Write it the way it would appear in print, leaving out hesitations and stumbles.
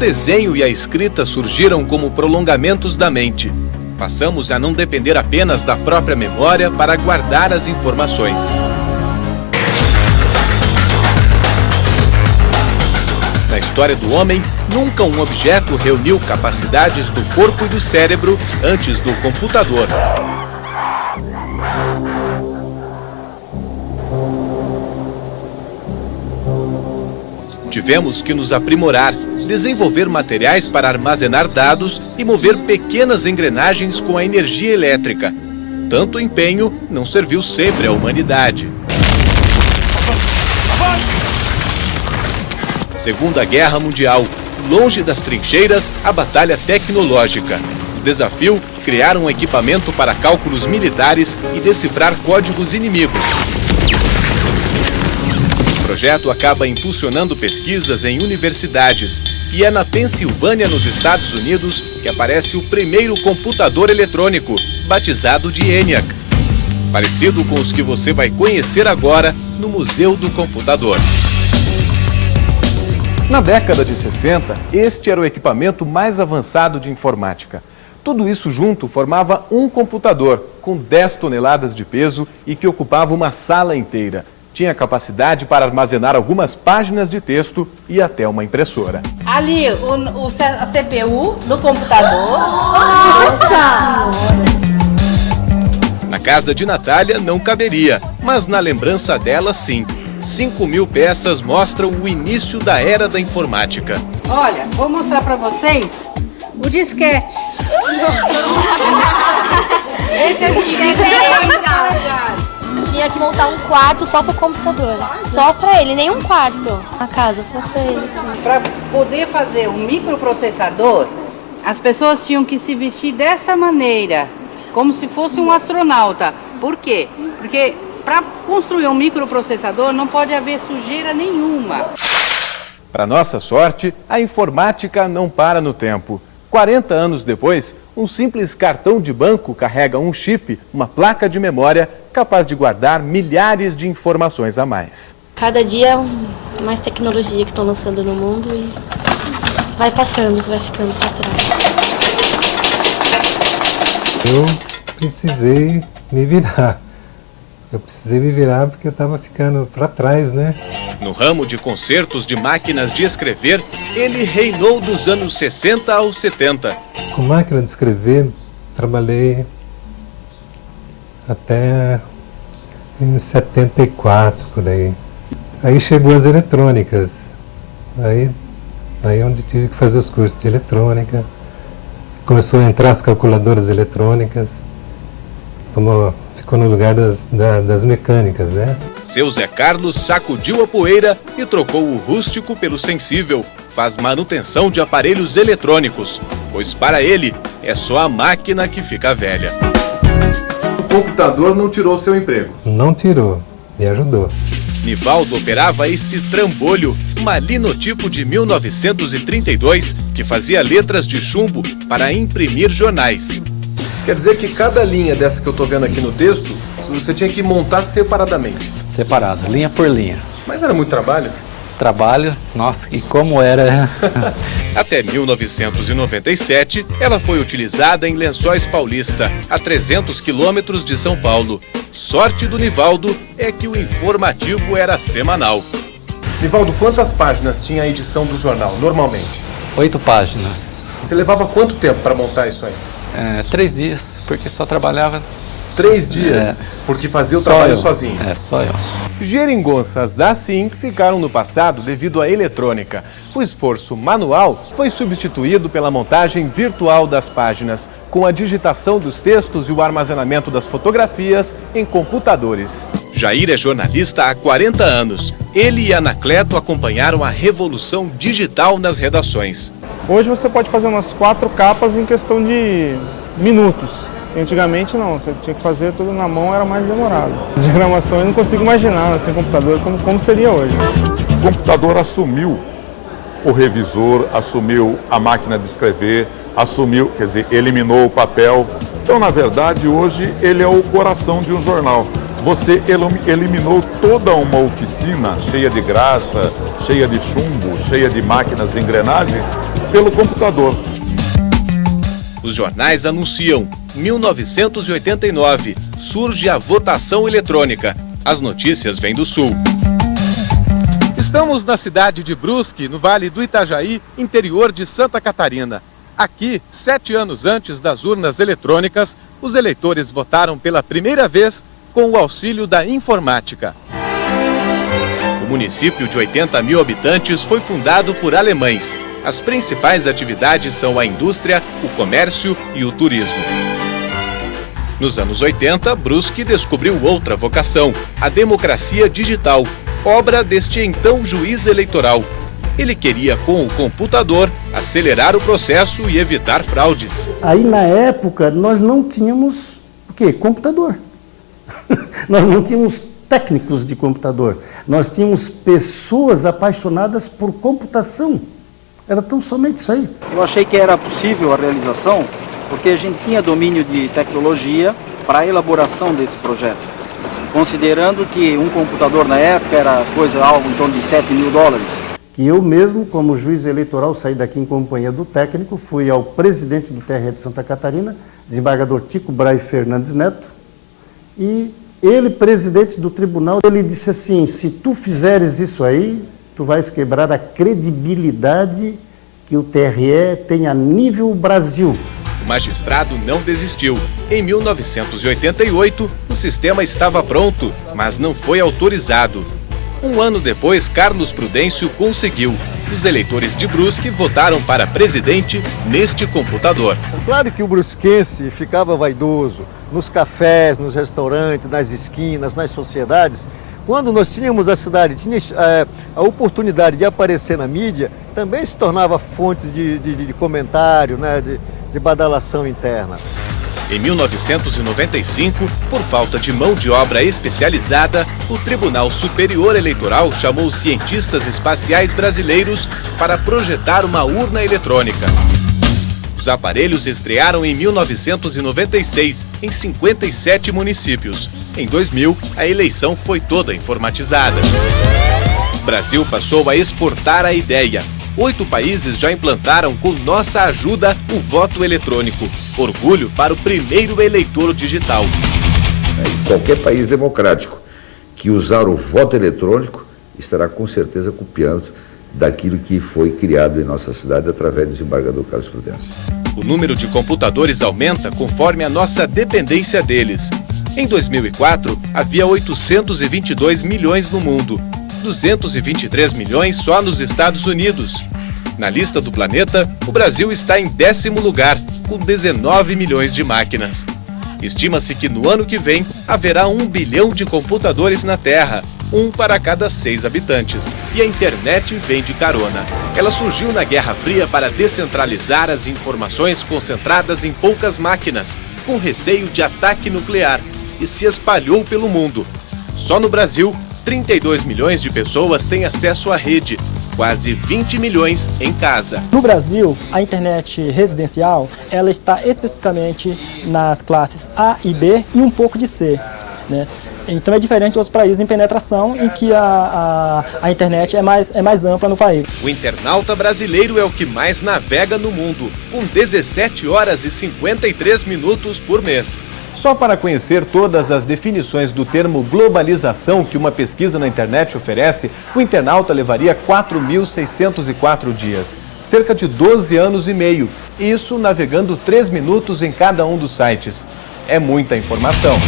desenho e a escrita surgiram como prolongamentos da mente. Passamos a não depender apenas da própria memória para guardar as informações. Na história do homem, nunca um objeto reuniu capacidades do corpo e do cérebro antes do computador. Tivemos que nos aprimorar, desenvolver materiais para armazenar dados e mover pequenas engrenagens com a energia elétrica. Tanto empenho não serviu sempre à humanidade. Segunda Guerra Mundial, longe das trincheiras, a batalha tecnológica. O desafio, criar um equipamento para cálculos militares e decifrar códigos inimigos. O projeto acaba impulsionando pesquisas em universidades e é na Pensilvânia, nos Estados Unidos, que aparece o primeiro computador eletrônico, batizado de ENIAC. Parecido com os que você vai conhecer agora no Museu do Computador. Na década de 60, este era o equipamento mais avançado de informática. Tudo isso junto formava um computador com 10 toneladas de peso e que ocupava uma sala inteira. Tinha capacidade para armazenar algumas páginas de texto e até uma impressora. Ali, a CPU do computador. Nossa! Na casa de Natália não caberia, mas na lembrança dela sim. 5.000 peças mostram o início da era da informática. Olha, vou mostrar para vocês o disquete. Esse é o disquete. Tinha que montar um quarto só para o computador. Só para ele, nem um quarto. A casa, só para ele. Assim. Para poder fazer um microprocessador, as pessoas tinham que se vestir desta maneira, como se fosse um astronauta. Por quê? Porque para construir um microprocessador não pode haver sujeira nenhuma. Para nossa sorte, a informática não para no tempo. 40 anos depois, um simples cartão de banco carrega um chip, uma placa de memória, capaz de guardar milhares de informações a mais. Cada dia é mais tecnologia que estão lançando no mundo e vai passando, vai ficando para trás. Eu precisei me virar. Porque eu estava ficando para trás, né? No ramo de consertos de máquinas de escrever, ele reinou dos anos 60 aos 70. Com máquina de escrever, trabalhei até em 74, por aí. Aí chegou as eletrônicas. Aí onde tive que fazer os cursos de eletrônica. Começou a entrar as calculadoras eletrônicas. Ficou no lugar das mecânicas, né? Seu Zé Carlos sacudiu a poeira e trocou o rústico pelo sensível. Faz manutenção de aparelhos eletrônicos, pois para ele é só a máquina que fica velha. O computador não tirou seu emprego? Não tirou, me ajudou. Nivaldo operava esse trambolho, uma linotipo de 1932 que fazia letras de chumbo para imprimir jornais. Quer dizer que cada linha dessa que eu estou vendo aqui no texto, você tinha que montar separadamente? Separada, linha por linha. Mas era muito trabalho? Trabalho, nossa, e como era... Até 1997, ela foi utilizada em Lençóis Paulista, a 300 quilômetros de São Paulo. Sorte do Nivaldo é que o informativo era semanal. Nivaldo, quantas páginas tinha a edição do jornal, normalmente? 8 páginas. Você levava quanto tempo para montar isso aí? 3 dias, porque só trabalhava... 3 dias? Porque fazia o trabalho sozinho? Só eu. Geringonças assim ficaram no passado devido à eletrônica. O esforço manual foi substituído pela montagem virtual das páginas, com a digitação dos textos e o armazenamento das fotografias em computadores. Jair é jornalista há 40 anos. Ele e Anacleto acompanharam a revolução digital nas redações. Hoje você pode fazer umas 4 capas em questão de minutos. Antigamente não, você tinha que fazer tudo na mão, era mais demorado. Diagramação eu não consigo imaginar sem computador como seria hoje. O computador assumiu o revisor, assumiu a máquina de escrever, eliminou o papel. Então, na verdade, hoje ele é o coração de um jornal. Você eliminou toda uma oficina cheia de graxa, cheia de chumbo, cheia de máquinas e engrenagens pelo computador. Os jornais anunciam: 1989, surge a votação eletrônica. As notícias vêm do Sul. Estamos na cidade de Brusque, no Vale do Itajaí, interior de Santa Catarina. Aqui, 7 anos antes das urnas eletrônicas, os eleitores votaram pela primeira vez com o auxílio da informática. O município de 80 mil habitantes foi fundado por alemães. As principais atividades são a indústria, o comércio e o turismo. Nos anos 80, Brusque descobriu outra vocação, a democracia digital, obra deste então juiz eleitoral. Ele queria, com o computador, acelerar o processo e evitar fraudes. Aí, na época, nós não tínhamos o quê? Computador. Nós não tínhamos técnicos de computador. Nós tínhamos pessoas apaixonadas por computação. Era tão somente isso aí. Eu achei que era possível a realização, porque a gente tinha domínio de tecnologia para a elaboração desse projeto. Considerando que um computador na época era algo em torno de $7 mil. Que eu mesmo, como juiz eleitoral, saí daqui em companhia do técnico, fui ao presidente do TRE de Santa Catarina, desembargador Tico Bray Fernandes Neto, e ele, presidente do tribunal, ele disse assim: se tu fizeres isso aí, tu vais quebrar a credibilidade que o TRE tem a nível Brasil. O magistrado não desistiu. Em 1988, o sistema estava pronto, mas não foi autorizado. Um ano depois, Carlos Prudêncio conseguiu. Os eleitores de Brusque votaram para presidente neste computador. Claro que o brusquense ficava vaidoso nos cafés, nos restaurantes, nas esquinas, nas sociedades. Quando nós tínhamos a cidade, tinha a oportunidade de aparecer na mídia, também se tornava fonte de comentário, né, de badalação interna. Em 1995, por falta de mão de obra especializada, o Tribunal Superior Eleitoral chamou cientistas espaciais brasileiros para projetar uma urna eletrônica. Os aparelhos estrearam em 1996, em 57 municípios. Em 2000, a eleição foi toda informatizada. O Brasil passou a exportar a ideia. 8 países já implantaram com nossa ajuda o voto eletrônico. Orgulho para o primeiro eleitor digital. Em qualquer país democrático que usar o voto eletrônico estará com certeza copiando daquilo que foi criado em nossa cidade através do desembargador Carlos Prudêncio. O número de computadores aumenta conforme a nossa dependência deles. Em 2004, havia 822 milhões no mundo. 223 milhões só nos Estados Unidos. Na lista do planeta, o Brasil está em 10º lugar, com 19 milhões de máquinas. Estima-se que no ano que vem haverá 1 bilhão de computadores na Terra, um para cada 6 habitantes. E a internet vem de carona. Ela surgiu na Guerra Fria para descentralizar as informações concentradas em poucas máquinas, com receio de ataque nuclear, e se espalhou pelo mundo. Só no Brasil, 32 milhões de pessoas têm acesso à rede, quase 20 milhões em casa. No Brasil, a internet residencial ela está especificamente nas classes A e B e um pouco de C, né? Então é diferente de outros países em penetração, em que a internet é mais ampla no país. O internauta brasileiro é o que mais navega no mundo, com 17 horas e 53 minutos por mês. Só para conhecer todas as definições do termo globalização que uma pesquisa na internet oferece, o internauta levaria 4.604 dias, cerca de 12 anos e meio, isso navegando 3 minutos em cada um dos sites. É muita informação.